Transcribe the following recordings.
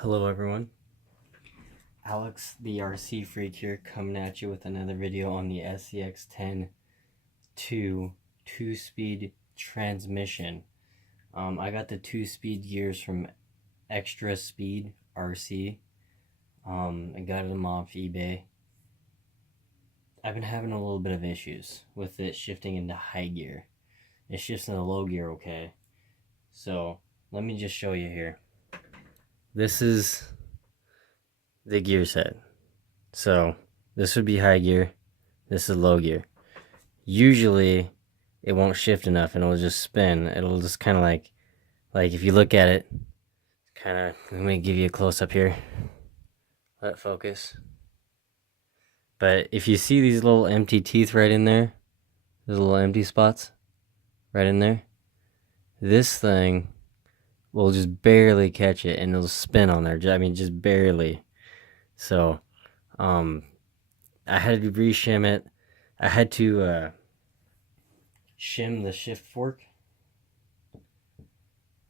Hello everyone, Alex the RC Freak here, coming at you with another video on the Scx10 two-speed transmission. I got the 2-speed gears from Extra Speed RC. I got them off eBay. I've been having a little bit of issues with it shifting into high gear. It shifts into low gear okay. So let me just show you here. This is the gear set. So this would be high gear, this is low gear. Usually it won't shift enough and it'll just spin. It'll just kind of like if you look at it, kind of, let me give you a close up here. Let it focus. But if you see these little empty teeth right in there, those little empty spots right in there, this thing will just barely catch it and it'll spin on there. I mean, just barely. So, I had to re-shim it. I had to shim the shift fork.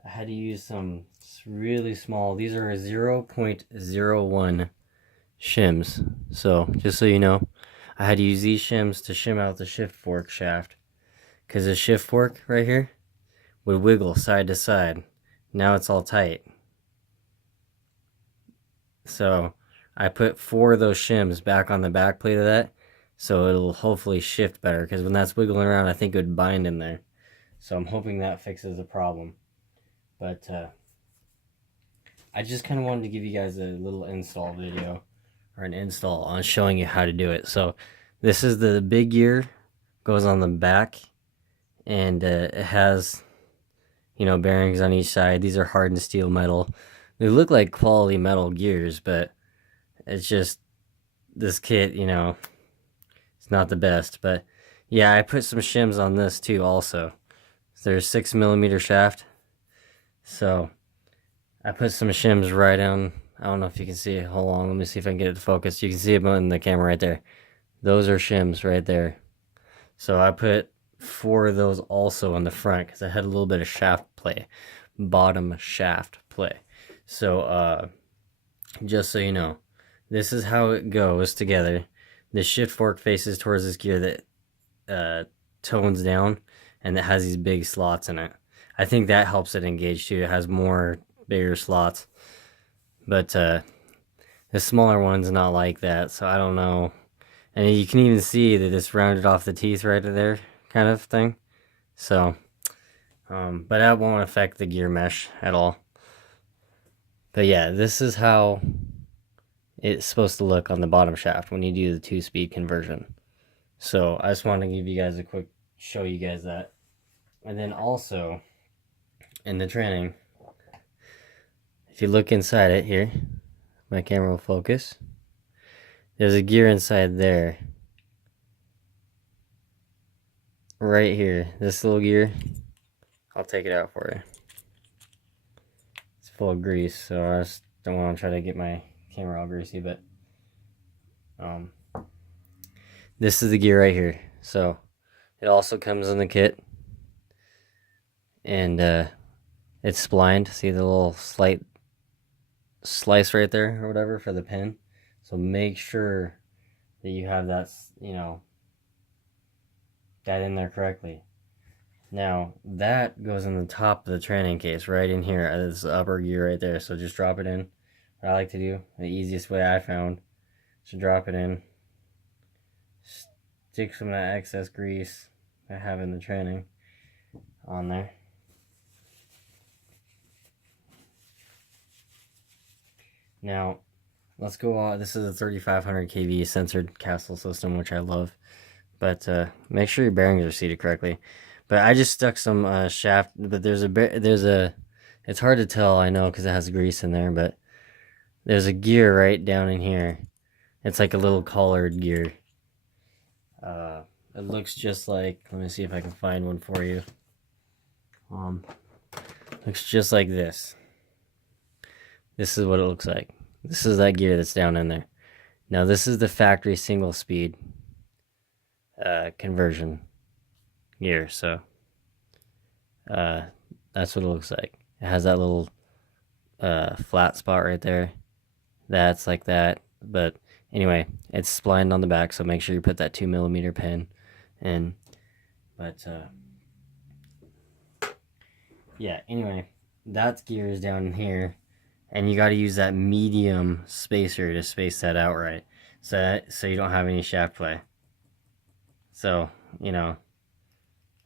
I had to use some really small, these are 0.01 shims. So, just so you know, I had to use these shims to shim out the shift fork shaft. Because the shift fork right here would wiggle side to side. Now it's all tight. So, I put 4 of those shims back on the back plate of that, so it'll hopefully shift better, because when that's wiggling around, I think it would bind in there. So I'm hoping that fixes the problem. But I just kind of wanted to give you guys a little install video, or an install on showing you how to do it. So this is the big gear, goes on the back, and it has, you know, bearings on each side. These are hardened steel metal. They look like quality metal gears, but it's just, this kit, you know, it's not the best. But yeah, I put some shims on this too also. There's 6mm shaft. So I put some shims right on, I don't know if you can see it. Hold on, let me see if I can get it to focus. You can see it in the camera right there. Those are shims right there. So I put 4 of those also on the front because I had a little bit of shaft play. Bottom shaft play. So just so you know, this is how it goes together. The shift fork faces towards this gear that tones down, and that has these big slots in it. I think that helps it engage too. It has more bigger slots. But the smaller one's not like that, so I don't know. And you can even see that it's rounded off the teeth right there, kind of thing. So, but that won't affect the gear mesh at all. But yeah, this is how it's supposed to look on the bottom shaft when you do the 2-speed conversion. So I just wanted to give you guys a quick, show you guys that. And then also, in the training, if you look inside it here, my camera will focus. There's a gear inside there. Right here, this little gear, I'll take it out for you. It's full of grease, so I just don't want to try to get my camera all greasy, but this is the gear right here. So it also comes in the kit, and it's splined. See the little slight slice right there or whatever for the pin. So make sure that you have that, you know, that in there correctly. Now that goes in the top of the training case right in here. This upper gear right there. So just drop it in. What I like to do, the easiest way I found, to drop it in, stick some of that excess grease I have in the training on there. Now let's go on. This is a 3500 kV censored castle system, which I love. But make sure your bearings are seated correctly. But I just stuck some shaft, but there's a, it's hard to tell, I know, because it has grease in there, but there's a gear right down in here. It's like a little collared gear. It looks just like, let me see if I can find one for you. Looks just like this. This is what it looks like. This is that gear that's down in there. Now this is the factory single speed conversion gear, so that's what it looks like. It has that little flat spot right there. That's like that. But anyway, it's splined on the back, so make sure you put that 2mm pin in. But yeah, anyway, that's gears down here, and you got to use that medium spacer to space that out right, so you don't have any shaft play. So, you know,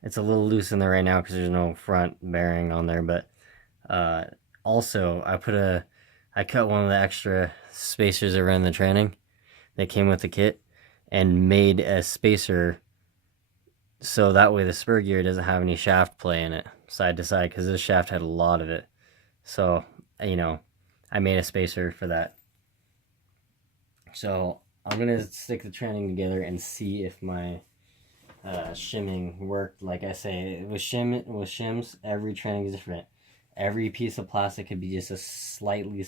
it's a little loose in there right now because there's no front bearing on there, but also I cut one of the extra spacers that ran the training that came with the kit and made a spacer so that way the spur gear doesn't have any shaft play in it side to side, because this shaft had a lot of it. So, you know, I made a spacer for that. So I'm gonna stick the training together and see if my shimming worked. Like I say, with shims, every training is different. Every piece of plastic could be just a slightly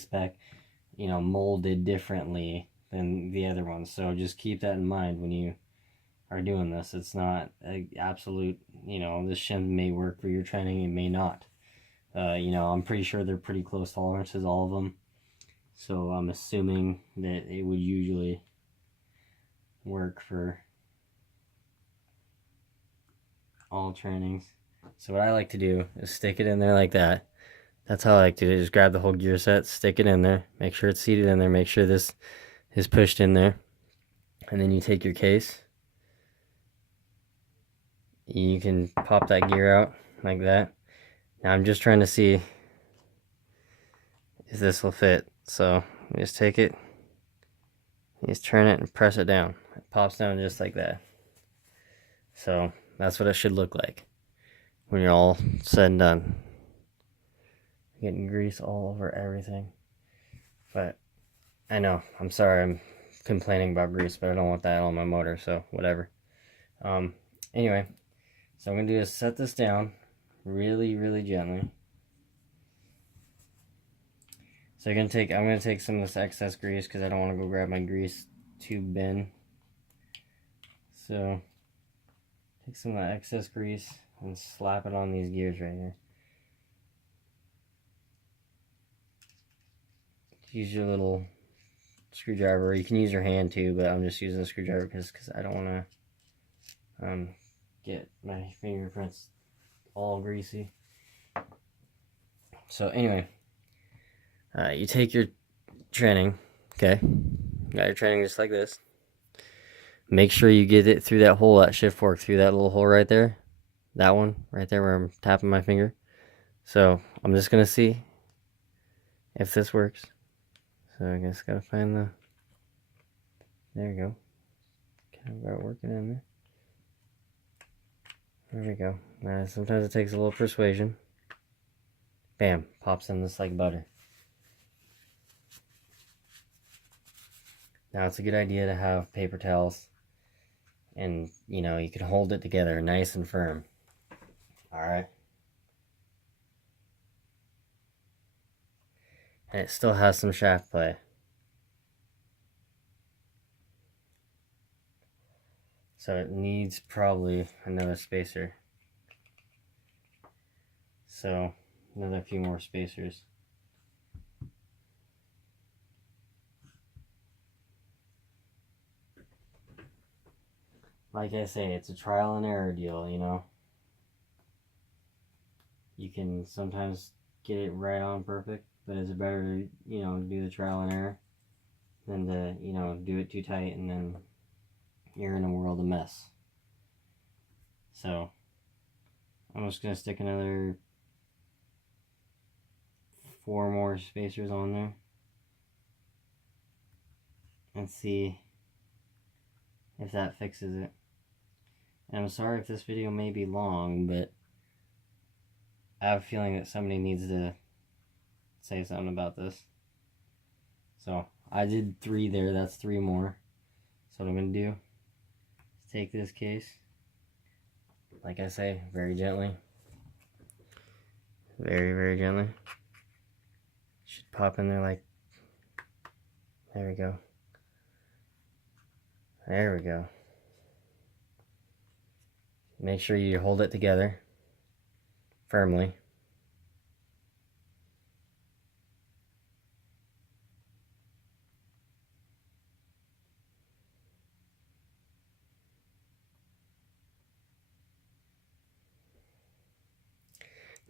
molded differently than the other ones. So just keep that in mind when you are doing this. It's not an absolute, this shim may work for your training, it may not. I'm pretty sure they're pretty close tolerances, all of them. So I'm assuming that it would usually work for all trainings. So what I like to do is stick it in there like that. That's how I like to do it. Just grab the whole gear set, stick it in there, make sure it's seated in there, make sure this is pushed in there. And then you take your case. You can pop that gear out like that. Now I'm just trying to see if this will fit. So you just take it, you just turn it and press it down. It pops down just like that. So that's what it should look like when you're all said and done. Getting grease all over everything. But I know, I'm sorry I'm complaining about grease, but I don't want that on my motor, so whatever. Anyway, so I'm going to do is set this down really, really gently. So I'm going to take some of this excess grease because I don't want to go grab my grease tube bin. So take some of that excess grease and slap it on these gears right here. Use your little screwdriver, or you can use your hand too, but I'm just using a screwdriver because I don't want to get my fingerprints all greasy. So anyway, you take your training, okay? You got your training just like this. Make sure you get it through that hole, that shift fork, through that little hole right there. That one right there where I'm tapping my finger. So I'm just gonna see if this works. So I guess gotta find the, there we go. Kind of got it working in there. There we go. Sometimes it takes a little persuasion. Bam, pops in this like butter. Now it's a good idea to have paper towels, and you can hold it together nice and firm. Alright. And it still has some shaft play. So it needs probably another spacer. So another few more spacers. Like I say, it's a trial and error deal, You can sometimes get it right on perfect, but it's better to, do the trial and error than to, do it too tight and then you're in a world of mess. So I'm just going to stick another 4 more spacers on there and see if that fixes it. And I'm sorry if this video may be long, but I have a feeling that somebody needs to say something about this. So I did 3 there, that's 3 more. So what I'm going to do is take this case, like I say, very gently. Very, very gently. Should pop in there like, there we go. There we go. Make sure you hold it together. firmly.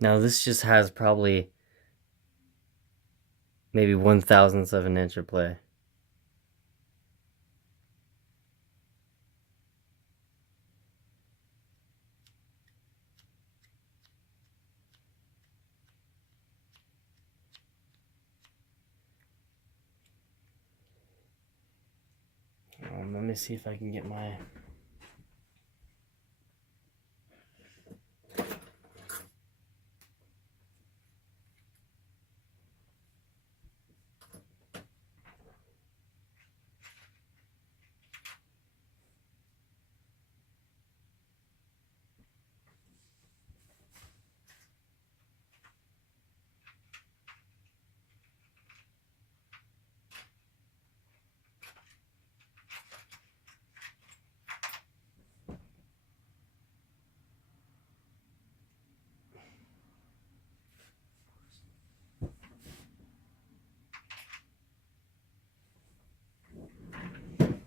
Now this just has probably maybe 1/1000th of an inch of play. Let me see if I can get my...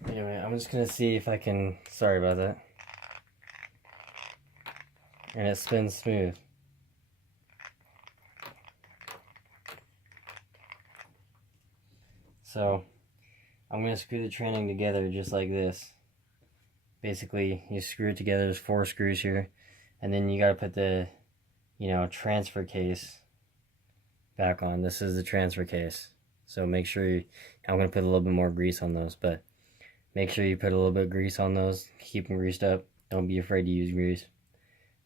Anyway, I'm just gonna see if I can... Sorry about that. And it spins smooth. So, I'm gonna screw the training together just like this. Basically, you screw it together, there's 4 screws here, and then you gotta put the, transfer case back on. This is the transfer case. So make sure I'm gonna put a little bit more grease on those, but make sure you put a little bit of grease on those. Keep them greased up. Don't be afraid to use grease.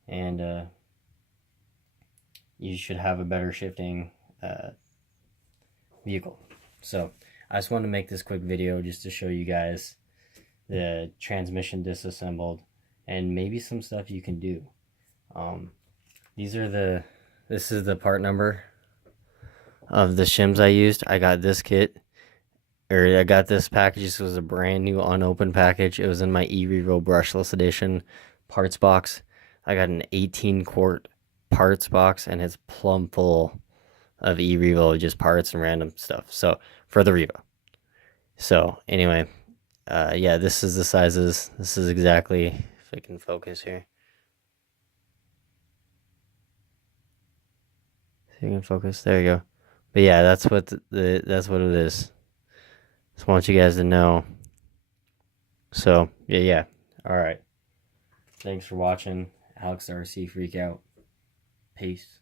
And you should have a better shifting vehicle. So I just wanted to make this quick video just to show you guys the transmission disassembled and maybe some stuff you can do. This is the part number of the shims I used. I got this kit, or I got this package. This was a brand new unopened package. It was in my e-Revo brushless edition parts box. I got an 18-quart parts box, and it's plumb full of e-Revo, just parts and random stuff. So for the Revo. So anyway, yeah, this is the sizes. This is exactly, if I can focus here. So you can focus. There you go. But yeah, that's what that's what it is. Just want you guys to know. So yeah. All right. Thanks for watching. Alex RC Freak out. Peace.